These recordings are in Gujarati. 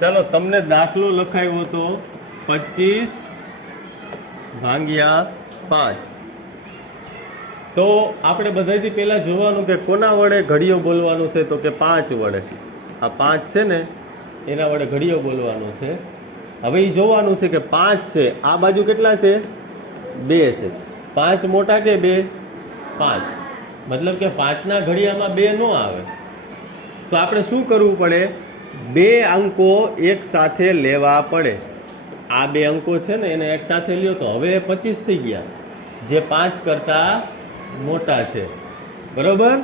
ચાલો તમને દાખલો લખાયો તો 25 ભાગ્યા 5. તો આપણે બધાથી પહેલા જોવાનું કે કોના વડે ઘડીઓ બોલવાનું છે, તો કે 5 વડે. આ 5 છે ને એના વડે ઘડીઓ બોલવાનું છે. હવે એ જોવાનું છે કે 5 છે, આ બાજુ કેટલા છે? 2 છે. 5 મોટા કે 2? 5. મતલબ કે 5 ના ઘડિયામાં 2 ન આવે. તો આપણે શું કરવું પડે? 2 અંકો એક સાથે લેવા પડે. આ 2 અંકો છે ને એને એક સાથે લ્યો તો હવે 25 થઈ ગયા, જે 5 કરતા મોટા છે. બરોબર?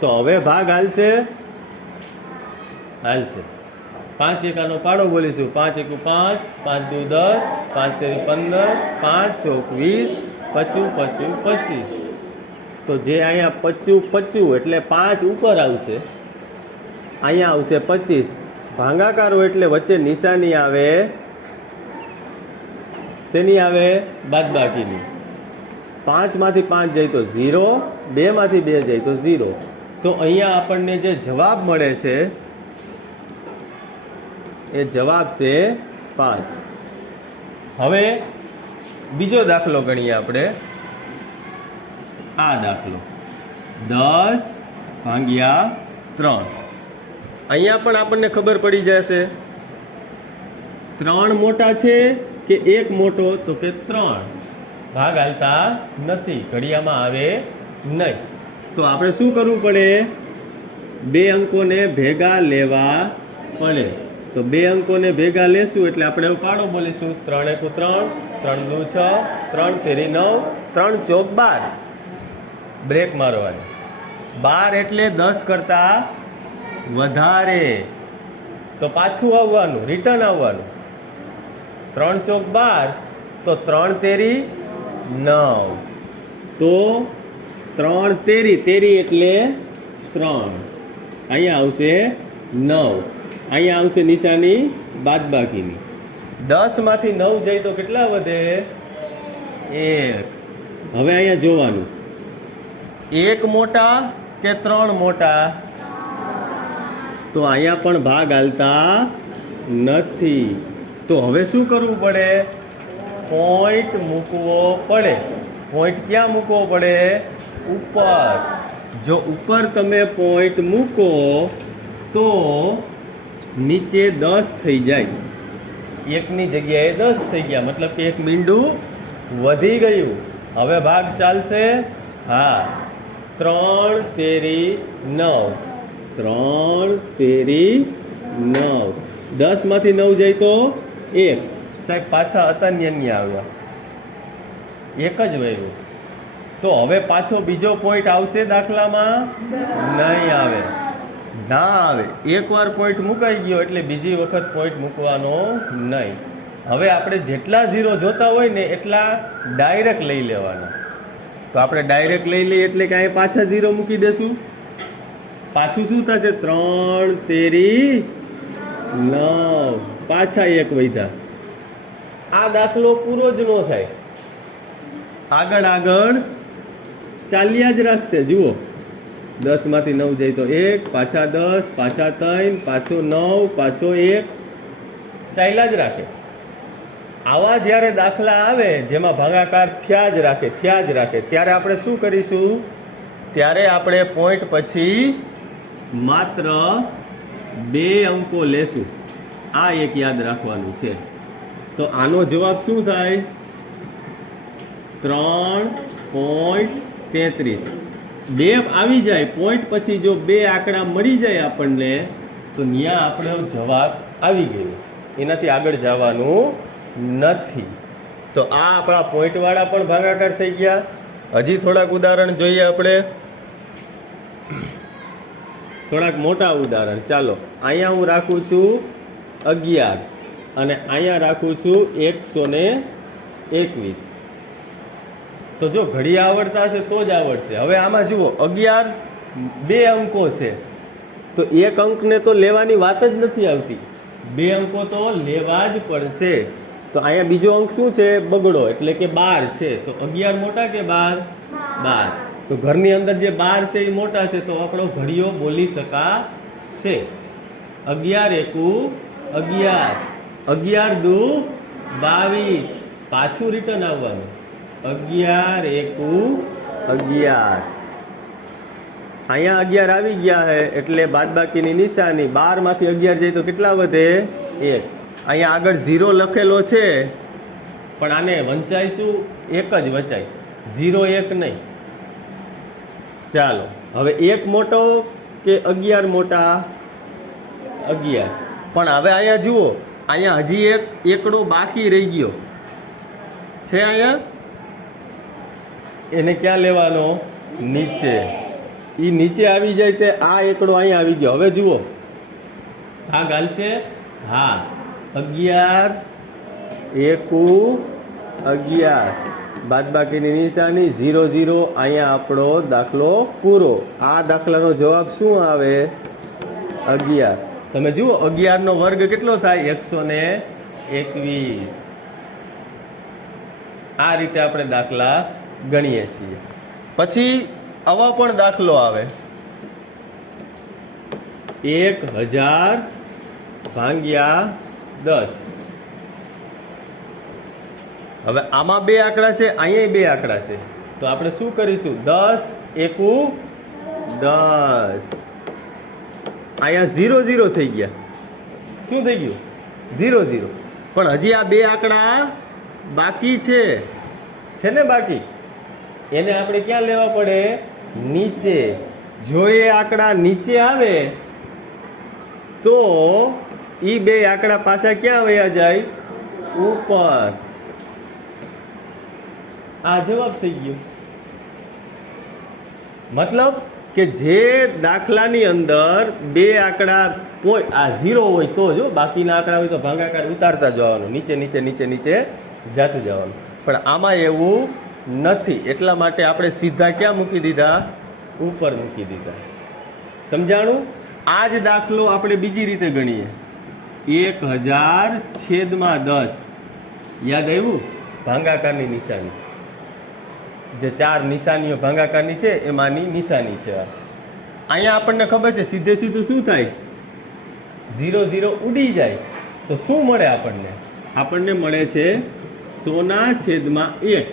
તો હવે ભાગ હાલશે. 5 એકાનો પાડો બોલીશું. 5 એકુ 5, 5 દુ 10, 5 તેરી 15, 5 ચોક 20, 25 25. તો જે અહીંયા 25 એટલે 5 ઉપર આવશે, અહીંયા આવશે 25. ભાગાકારો એટલે વચ્ચે નિશાની આવે, શેની આવે? બાદબાકીની. 5 માંથી 5 જાય તો 0, 2 માંથી 2 જાય તો 0. તો અહીંયા આપણને જે જવાબ મળે છે એ જવાબ છે 5. હવે બીજો દાખલો ગણીએ આપણે. આ દાખલો 10 ભાગ્યા 3. અહીંયા પણ આપણને ખબર પડી જશે 3 મોટા છે કે 1 મોટો, તો કે 3. ભાગ હાલતા નથી, ઘડિયામાં આવે નહીં. તો આપણે શું કરવું પડે? 2 અંકોને ભેગા લેવા પડે. તો 2 અંકોને ભેગા લેશું એટલે આપણે પાડો બોલીશું. 3 એકુ 3, 3 દુ 6, 3 તેરી 9, 3 ચોક 12. બ્રેક મારવાની. 12 એટલે 10 કરતા વધારે. તો પાછું આવવાનું, રિટર્ન આવવાનું. 3 ચોક 12, તો 3 તેરી 9. તો 3 તેરી એટલે 3. અહીંયા આવશે 9. અહીંયા આવશે નિશાની બાદબાકીની. 10 માંથી 9 જાય તો કેટલા વધે? 1. હવે અહીંયા જોવાનું, 1 મોટા કે 3 મોટા? તો અહીંયા પણ ભાગ હાલતા નથી. તો હવે શું કરવું પડે? પોઈન્ટ મૂકવો પડે. પોઈન્ટ ક્યાં મૂકવો પડે? ઉપર. જો ઉપર તમે પોઈન્ટ મૂકો તો નીચે 10 થઈ જાય. 1 ની જગ્યાએ 10 થઈ ગયા, મતલબ કે 1 મીંડું વધી ગયું. હવે ભાગ ચાલશે? હા. 3 તેરી 9, 3 તેરી 9. 10 માંથી 9 જાય તો 1. સાહેબ પાછા અતન્ય આવ્યા, 1 જ વયું. તો હવે પાછો બીજો પોઈન્ટ આવશે દાખલામાં? નહીં આવે, ના આવે. એકવાર પોઈન્ટ મુકાઈ ગયો એટલે બીજી વખત પોઈન્ટ મૂકવાનો નહીં. હવે આપણે જેટલા 0 જોતા હોય ને એટલા ડાયરેક્ટ લઈ લેવાના. તો આપણે ડાયરેક્ટ લઈ લઈએ એટલે કે અહીં પાછા 0 મૂકી દેશું. પાછું શું થશે? 3 તેરી 9, પાછા 1 વધ્યા. આ દાખલો પૂરો જ ન થાય, આગળ ચાલ્યા જ રાખશે. જુઓ, 10 માંથી 9 જાય તો 1, પાછા 10, પાછા 3, પાછો 9, પાછો 1, ચાલ્યા જ રાખે. આવા જ્યારે દાખલા આવે જેમાં ભાગાકાર થયા જ રાખે, ત્યારે આપણે શું કરીશું? ત્યારે આપણે પોઈન્ટ પછી માત્ર 2 અંકો લેશું. આ એક યાદ રાખવાનું છે. તો આનો જવાબ શું થાય? 3.33. 2 આવી જાય પોઈન્ટ પછી, જો 2 આંકડા મળી જાય આપણને તો ત્યાં આપણો જવાબ આવી ગયો. એનાથી આગળ જવાનું નથી. તો આ આપણા પોઈન્ટ વાળા પણ ભાગાકાર થઈ ગયા. હજી થોડાક ઉદાહરણ જોઈએ આપણે, થોડાક મોટા ઉદાહરણ. ચાલો, અહીંયા હું રાખું છું 11 અને અહીંયા રાખું છું 121. તો જો ઘડી આવડતા હશે તો જ આવડશે. હવે આમાં જુઓ, 11 2 અંકો છે, તો 1 અંકને તો લેવાની વાત જ નથી આવતી. 2 અંકો તો લેવા જ પડશે. તો અહીંયા બીજો અંક શું છે? બગડો, એટલે કે 12 છે. તો 11 મોટા કે 12? 12. તો ઘરની અંદર જે 12 છે એ મોટા છે, તો આપણો ઘડીઓ બોલી શકાશે. 11 એકુ 11 11 દુ 22 પાછું રિટર્ન આવવાનું 11 એકુ 11 અહીંયા 11 આવી ગયા છે એટલે બાદબાકીની નિશાની 12 માંથી 11 જાય તો કેટલા વધે 1 અહીંયા આગળ 0 લખેલો છે પણ આને વંચાઈશું એક જ વંચાય 0 1 નહીં ચાલો હવે 1 મોટો કે 11 મોટા 11 પણ હવે અહીંયા જુઓ અહીંયા હજી એક એકડો બાકી રહી ગયો છે અહીંયા એને ક્યાં લેવાનો નીચે ઈ નીચે આવી જાય તે આ એકડો અહીંયા આવી ગયો હવે જુઓ ભાગ હાલશે હા 11 એકુ 11 બાદબાકીની નિશાની 0 0 અહીંયા આપણો દાખલો પૂરો આ દાખલાનો જવાબ શું આવે 11 તમે જુઓ 11 નો વર્ગ કેટલો થાય 121 આ રીતે આપણે દાખલા ગણીએ છીએ પછી આવા પણ દાખલો આવે 1000 ભાગ્યા 10 હવે આમાં બે આંકડા છે અહીંયા બે આંકડા છે તો આપણે શું કરીશું 10 એકુ 10 અહીંયા 0 0 થઈ ગયા શું થઈ ગયું 0 0 પણ હજી આ બે આંકડા બાકી છે ને બાકી એને આપણે ક્યાં લેવા પડે નીચે જો એ આંકડા નીચે આવે તો ઈ બે આંકડા પાછા ક્યાં વયા જાય ઉપર આ જવાબ થઈ ગયો મતલબ કે જે દાખલાની અંદર બે આંકડા આ 0 હોય તો જો બાકીના આંકડા હોય તો ભાગાકાર ઉતારતા જવાનું નીચે નીચે નીચે નીચે જાતું જવાનું પણ આમાં એવું નથી એટલા માટે આપણે સીધા ક્યાં મૂકી દીધા ઉપર મૂકી દીધા સમજાણું આ જ દાખલો આપણે બીજી રીતે ગણીએ 1000/10 યાદ આવ્યું ભાગાકારની નિશાની જે 4 નિશાનીઓ ભાગાકારની છે એમાંની નિશાની છે અહીંયા આપણને ખબર છે સીધે સીધું શું થાય 0 0 ઉડી જાય તો શું મળે આપણને મળે છે 100/1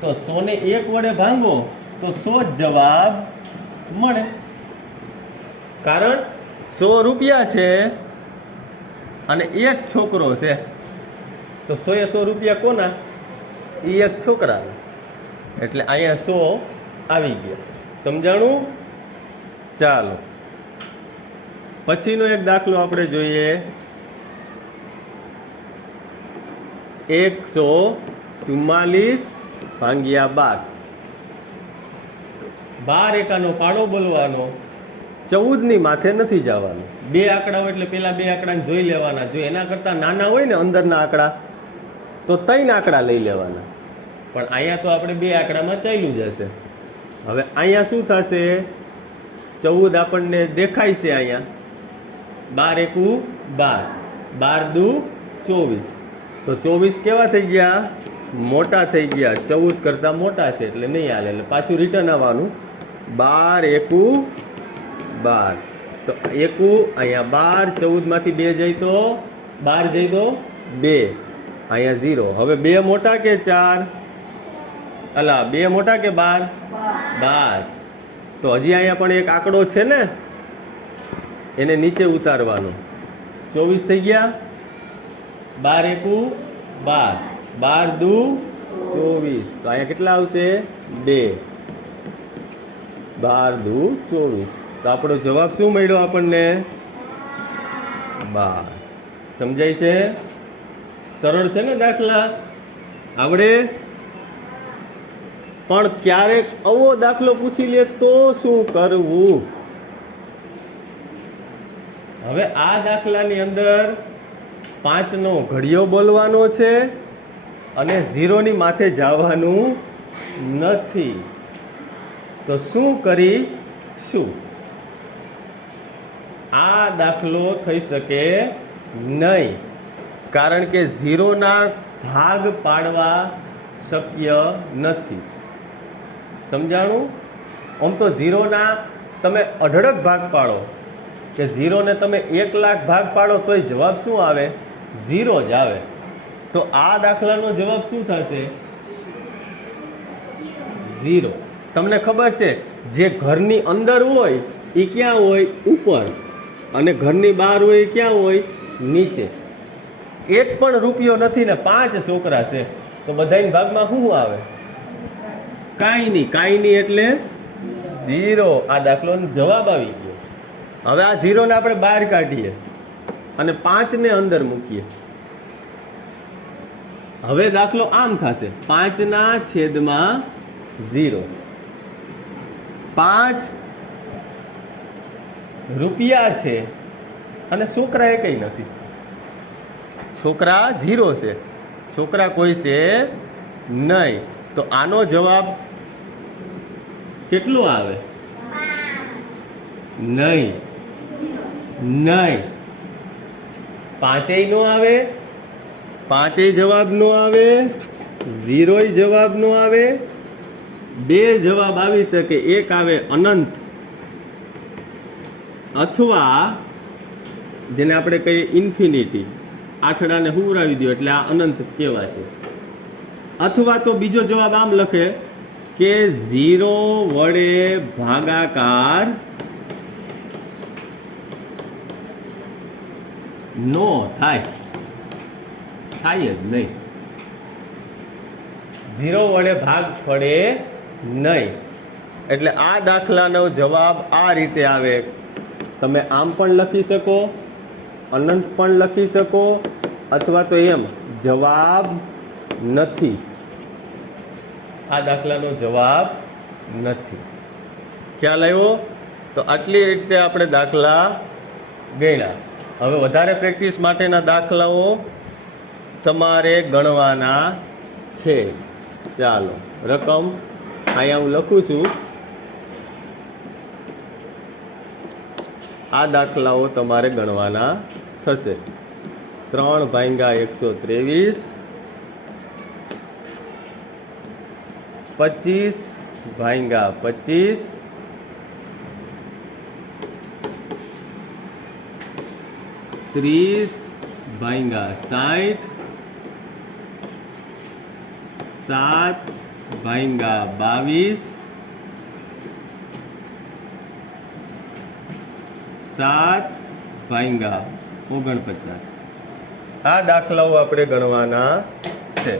તો 100 ને 1 વડે ભાંગો તો 100 જ જવાબ મળે કારણ 100 રૂપિયા છે અને એક છોકરો છે તો 100 એ 100 રૂપિયા કોના એ એક છોકરાના એટલે અહીંયા 100 આવી ગયા સમજાણું ચાલો પછીનો એક દાખલો આપણે જોઈએ 144/12 12 એકાનો પાડો બોલવાનો 14 ની માથે નથી જવાનું બે આંકડા હોય એટલે પેલા બે આંકડાને જોઈ લેવાના જો એના કરતા નાના હોય ને અંદરના આંકડા તો 3 આંકડા લઈ લેવાના પણ અહીંયા તો આપણે બે આંકડામાં ચાલ્યું જશે હવે અહીંયા શું થશે 14 આપણને દેખાય છે અહીંયા 12 એકુ 12 12 દુ 24 તો 24 કેવા થઈ ગયા મોટા થઈ ગયા 14 કરતા મોટા છે એટલે નહીં હાલે એટલે પાછું રિટર્ન આવવાનું 12 એકુ 12 તો એકુ અહીંયા 12 14 માંથી 2 જાય તો 12 જાય તો 2 અહીંયા 0 હવે 2 મોટા કે 4 અલા 2 મોટા કે 12 12 તો હજી અહીંયા પણ એક આંકડો છે ને એને નીચે ઉતારવાનો 24 થઈ ગયા 12 એકુ 12 12 દુ 24 તો અહીંયા કેટલા આવશે 2 12 દુ 24 તો આપણો જવાબ શું મળ્યો આપણને 12 સમજાય છે સરળ છે ને દાખલા આવડે પણ ક્યારેક આવો દાખલો પૂછી લે તો શું કરવું હવે આ દાખલાની અંદર 5 નો ઘડિયો બોલવાનો છે અને 0 ની માથે જવાનું નથી તો શું કરીશું આ દાખલો થઈ શકે નહીં કારણ કે 0 ના ભાગ પાડવા શક્ય નથી સમજાણું આમ તો 0 ના તમે અઢળક ભાગ પાડો કે 0 ને તમે 1 લાખ ભાગ પાડો તોય જવાબ શું આવે? 0 જ આવે. તો આ દાખલાનો જવાબ શું થશે? 0. તમને ખબર છે જે ઘરની અંદર હોય એ ક્યાં હોય? ઉપર. અને ઘરની બહાર હોય એ ક્યાં હોય? નીચે. એક પણ રૂપિયો નથી ને 5 છોકરા છે, તો બધાના ભાગમાં શું આવે? કાંઈ નહીં. કાંઈ નહીં એટલે 0. આ દાખલાનો જવાબ આવી ગયો. હવે આ 0 ને આપણે બહાર કાઢીએ અને 5 ને અંદર મૂકીએ. હવે દાખલો આમ થશે, 5/0. 5 રૂપિયા છે અને છોકરા એ કઈ નથી. છોકરા 0 છે, છોકરા કોઈ છે નહીં. તો આનો જવાબ કેટલો આવે? નહીં. નહીં. 5 નો આવે, 5 જવાબ નો આવે, 0 જવાબ નો આવે. 2 જવાબ આવી શકે. એક આવે અનંત, અથવા જેને આપણે કહીએ ઇન્ફિનિટી. આઠડાને હુવરાવી દો એટલે આ અનંત કહેવાશે. અથવા તો બીજો જવાબ આમ લખે કે 0 વડે ભાગાકાર નો થાય. થાય જ નહીં. 0 વડે ભાગ પડે નહીં. એટલે આ દાખલાનો જવાબ આ રીતે આવે. તમે આમ પણ લખી શકો, અનંત પણ લખી શકો, અથવા તો એમ જવાબ નથી. આ દાખલાનો જવાબ નથી. ખ્યાલ આવ્યો? તો આટલી રીતે આપણે દાખલા ગણ્યા. હવે વધારે પ્રેક્ટિસ માટેના દાખલાઓ તમારે ગણવાના છે. ચાલો, રકમ અહીંયા હું લખું છું. આ દાખલાઓ તમારે ગણવાના થશે. 3/123, 25/25, 30/60, 7/22, 7/49. આ દાખલાઓ આપણે ગણવાના છે.